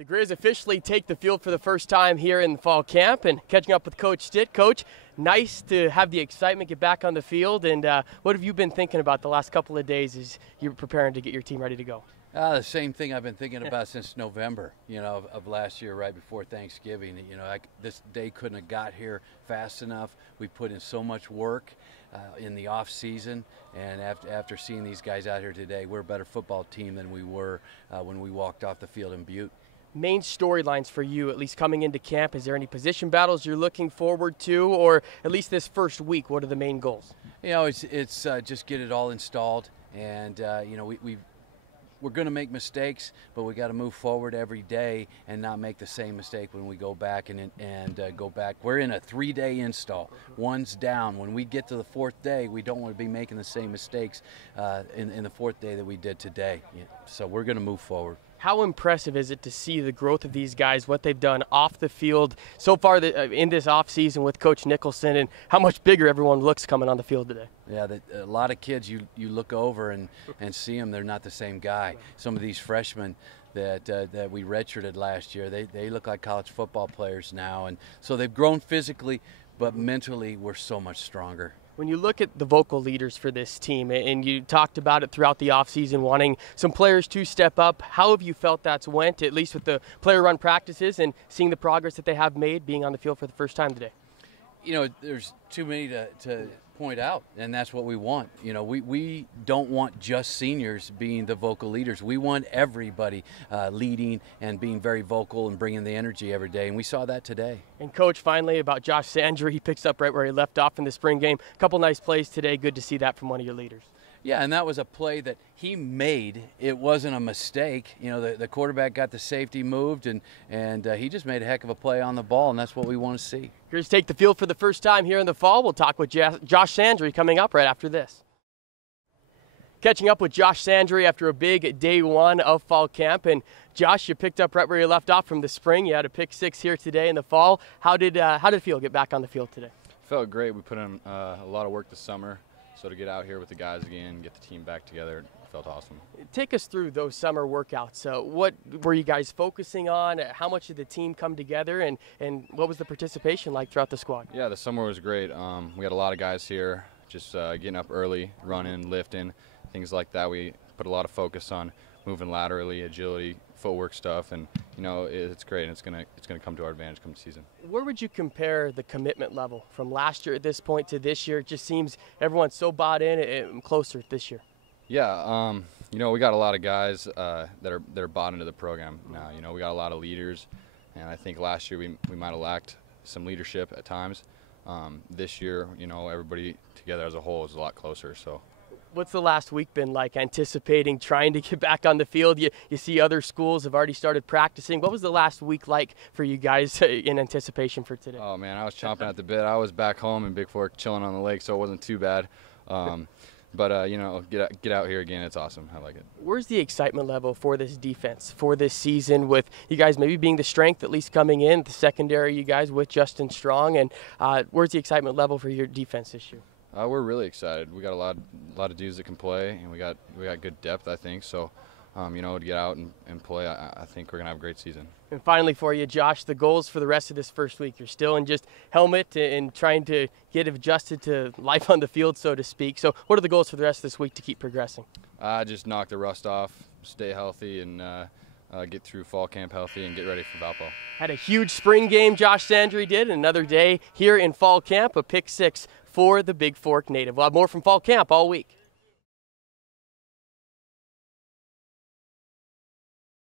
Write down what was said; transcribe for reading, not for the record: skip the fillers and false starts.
The Griz officially take the field for the first time here in fall camp and catching up with Coach Stitt. Coach, nice to have the excitement get back on the field. And what have you been thinking about the last couple of days as you're preparing to get your team ready to go? The same thing I've been thinking about since November, of last year, right before Thanksgiving. This day couldn't have got here fast enough. We put in so much work in the off season, and after seeing these guys out here today, we're a better football team than we were when we walked off the field in Butte. Main storylines for you, at least coming into camp? Is there any position battles you're looking forward to, or at least this first week, what are the main goals? It's just get it all installed, and we're going to make mistakes, but we got to move forward every day and not make the same mistake when we go back and go back. We're in a 3-day install. One's down. When we get to the 4th day, we don't want to be making the same mistakes in the 4th day that we did today. So we're going to move forward. How impressive is it to see the growth of these guys, what they've done off the field so far in this offseason with Coach Nicholson, and how much bigger everyone looks coming on the field today? Yeah, a lot of kids, you look over and see them, they're not the same guy. Some of these freshmen that we redshirted last year, they look like college football players now. And so they've grown physically, but mentally we're so much stronger. When you look at the vocal leaders for this team, and you talked about it throughout the offseason, wanting some players to step up, how have you felt that's went, at least with the player-run practices and seeing the progress that they have made being on the field for the first time today? There's too many to point out, and that's what we want. We don't want just seniors being the vocal leaders. We want everybody leading and being very vocal and bringing the energy every day, and we saw that today. And Coach, finally, about Josh Sandry, he picks up right where he left off in the spring game. A couple nice plays today. Good to see that from one of your leaders. Yeah, and that was a play that he made. It wasn't a mistake. The quarterback got the safety moved, and he just made a heck of a play on the ball, and that's what we want to see. Here's take the field for the first time here in the fall. We'll talk with Josh Sandry coming up right after this. Catching up with Josh Sandry after a big day one of fall camp. And Josh, you picked up right where you left off from the spring. You had a pick 6 here today in the fall. How did it feel to get back on the field today? Felt great. We put in a lot of work this summer. So to get out here with the guys again, get the team back together, it felt awesome. Take us through those summer workouts. What were you guys focusing on? How much did the team come together, and what was the participation like throughout the squad? Yeah, the summer was great. We had a lot of guys here just getting up early, running, lifting, things like that. We put a lot of focus on moving laterally, agility, footwork stuff, and it's great, and it's gonna come to our advantage come season. Where would you compare the commitment level from last year at this point to this year? It just seems everyone's so bought in and closer this year. Yeah, we got a lot of guys that are bought into the program now. We got a lot of leaders, and I think last year we might have lacked some leadership at times. This year, everybody together as a whole is a lot closer. So. What's the last week been like, anticipating, trying to get back on the field? You see other schools have already started practicing. What was the last week like for you guys in anticipation for today? Oh, man, I was chomping at the bit. I was back home in Big Fork chilling on the lake, so it wasn't too bad. But get out here again. It's awesome. I like it. Where's the excitement level for this defense, for this season, with you guys maybe being the strength at least coming in, the secondary you guys with Justin Strong, and where's the excitement level for your defense this year? We're really excited. We got a lot of dudes that can play, and we got good depth, I think. So, to get out and play, I think we're gonna have a great season. And finally, for you, Josh, the goals for the rest of this first week. You're still in just helmet and trying to get adjusted to life on the field, so to speak. So, what are the goals for the rest of this week to keep progressing? Just knock the rust off, stay healthy, and get through fall camp healthy and get ready for Valpo. Had a huge spring game, Josh Sandry did. Another day here in fall camp, a pick 6 for the Big Fork native. We'll have more from fall camp all week.